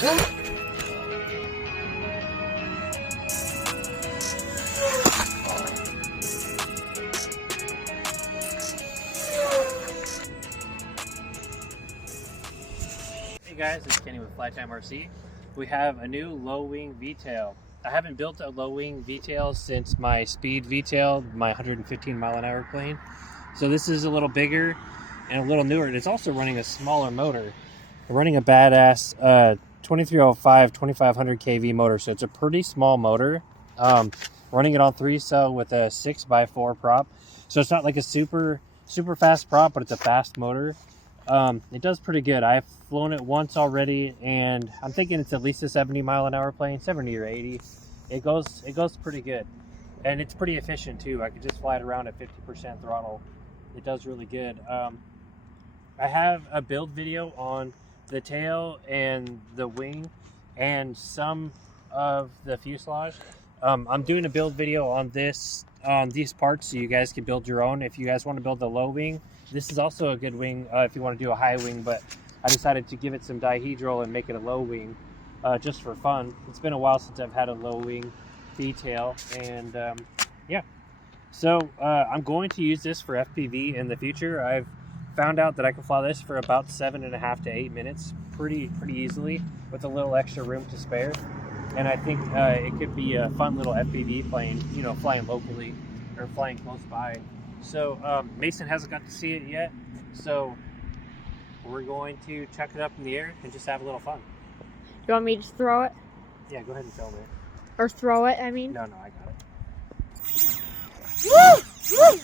Hey guys, it's Kenny with Flite RC. We have a new low wing V-tail. I haven't built a low wing V-tail since my speed V-tail, my 115 mile an hour plane. So this is a little bigger and a little newer. It's also running a smaller motor. We're running a badass 2305 2500 kV motor, so it's a pretty small motor. Running it on 3-cell with a 6x4 prop. So it's not like a super fast prop, but it's a fast motor. It does pretty good. I've flown it once already, and I'm thinking it's at least a 70 mile an hour plane, 70 or 80. It goes pretty good, and it's pretty efficient too. I could just fly it around at 50% throttle. It does really good. I have a build video on the tail and the wing and some of the fuselage. I'm doing a build video on these parts so you guys can build your own. If you guys want to build the low wing, this is also a good wing if you want to do a high wing, but I decided to give it some dihedral and make it a low wing just for fun. It's been a while since I've had a low wing detail, and yeah. So I'm going to use this for FPV in the future. I've found out that I can fly this for about 7.5 to 8 minutes pretty easily with a little extra room to spare. And I think it could be a fun little FPV plane, you know, flying locally or flying close by. So Mason hasn't got to see it yet, so we're going to chuck it up in the air and just have a little fun. You want me to throw it? Yeah, go ahead and film it. Or throw it, I mean? No, I got it. Woo! Woo!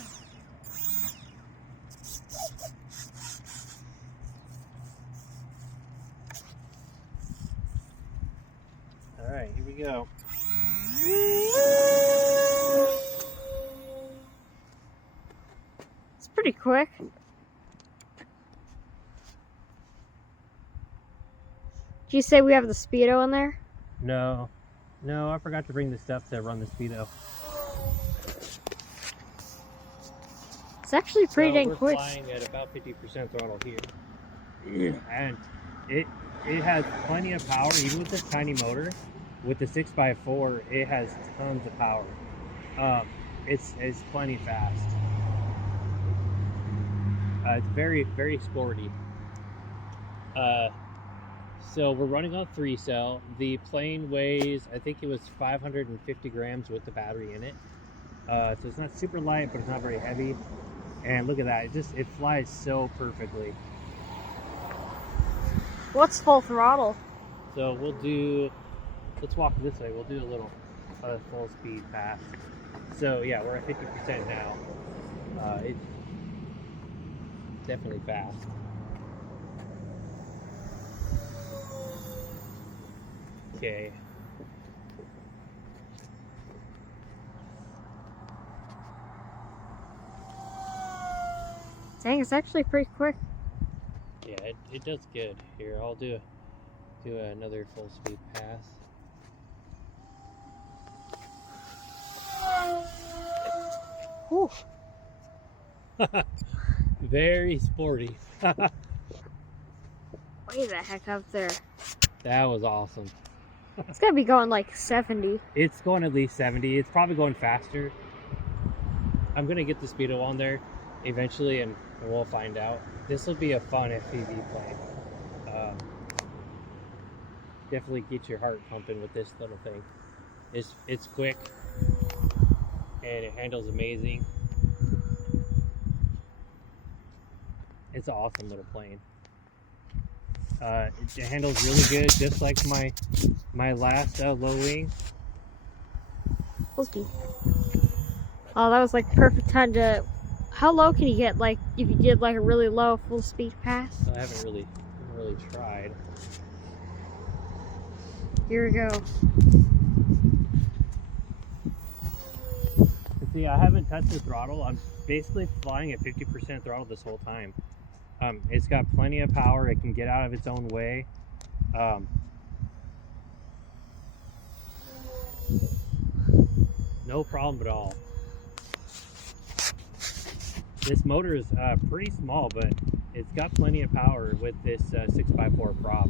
All right, here we go. It's pretty quick. Did you say we have the Speedo in there? No, I forgot to bring the stuff to run the Speedo. It's actually pretty dang quick. We're flying at about 50% throttle here. And it has plenty of power, even with this tiny motor. With the 6x4, it has tons of power. It's plenty fast. It's very sporty. So we're running on 3-cell. The plane weighs, I think it was 550 grams with the battery in it. So it's not super light, but it's not very heavy. And look at that, it flies so perfectly. What's full throttle? So let's walk this way. We'll do a little full speed pass. So yeah, we're at 50% now. It's definitely fast. Okay. Dang, it's actually pretty quick. Yeah, it does good. Here, I'll do another full speed pass. Whew. Very sporty. Way the heck up there. That was awesome. It's gonna be going like 70. It's going at least 70. It's probably going faster. I'm gonna get the Speedo on there eventually, and we'll find out. This will be a fun FPV plane. Definitely get your heart pumping with this little thing. It's quick and it handles amazing. It's an awesome little plane. It handles really good, just like my last low wing. Full speed. Oh, that was like perfect time to. How low can you get? Like if you did like a really low full speed pass? I haven't really tried. Here we go. See, I haven't touched the throttle. I'm basically flying at 50% throttle this whole time. It's got plenty of power. It can get out of its own way. No problem at all. This motor is pretty small, but it's got plenty of power with this 6x4 prop.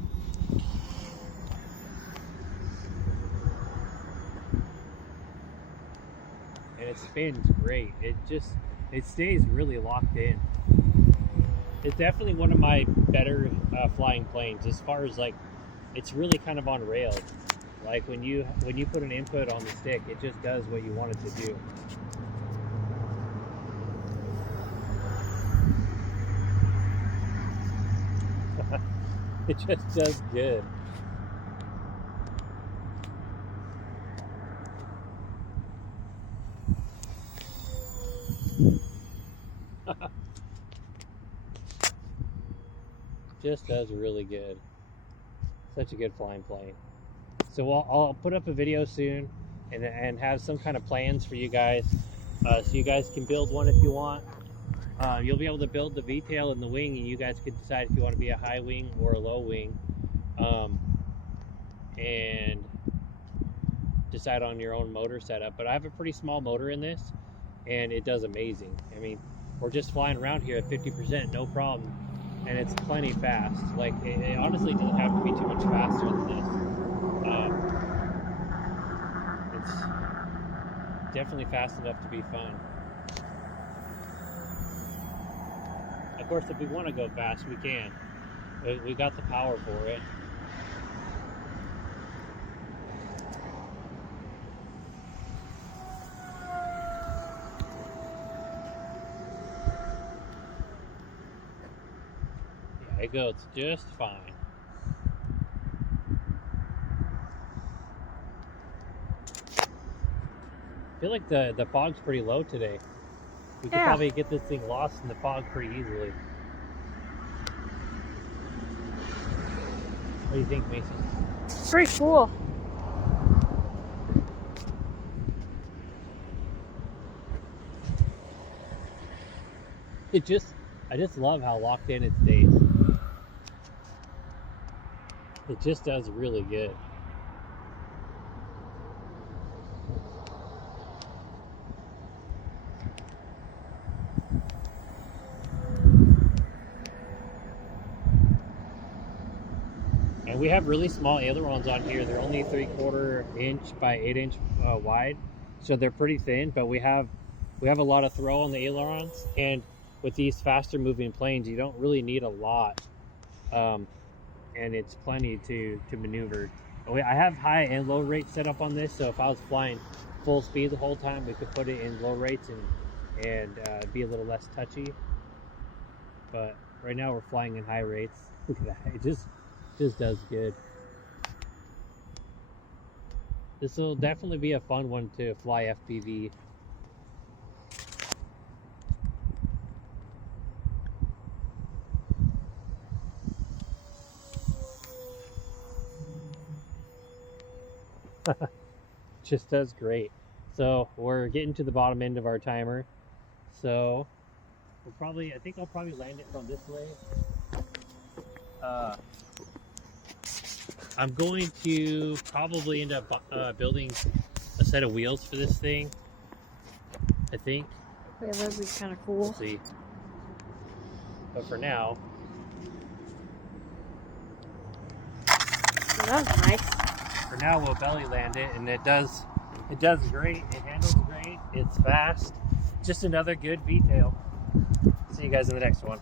and it spins great. It stays really locked in. It's definitely one of my better flying planes as far as like, it's really kind of on rails. Like when you put an input on the stick, it just does what you want it to do. It just does good. Just does really good. Such a good flying plane. So I'll put up a video soon and have some kind of plans for you guys, so you guys can build one if you want. You'll be able to build the V-tail and the wing, and you guys can decide if you want to be a high wing or a low wing, and decide on your own motor setup. But I have a pretty small motor in this, and it does amazing. I mean, we're just flying around here at 50%, no problem, and it's plenty fast. Like it honestly doesn't have to be too much faster than this. It's definitely fast enough to be fun. Of course, if we want to go fast, we can. We got the power for it. Yeah, it goes just fine. I feel like the fog's pretty low today. We could probably get this thing lost in the fog pretty easily. What do you think, Mason? It's pretty cool. I just love how locked in it stays. It just does really good. And we have really small ailerons on here. They're only 3/4 inch by 8 inch wide, so they're pretty thin. But we have a lot of throw on the ailerons, and with these faster moving planes, you don't really need a lot, and it's plenty to maneuver. I have high and low rates set up on this, so if I was flying full speed the whole time, we could put it in low rates and be a little less touchy. But right now we're flying in high rates. Look at that! It just does good. This will definitely be a fun one to fly FPV. Just does great. So we're getting to the bottom end of our timer. So I think I'll probably land it from this way. I'm going to probably end up building a set of wheels for this thing, I think. Yeah, that'd be kind of cool. We'll see. But for now, that was nice. For now, we'll belly land it, and it does great. It handles great. It's fast. Just another good V-tail. See you guys in the next one.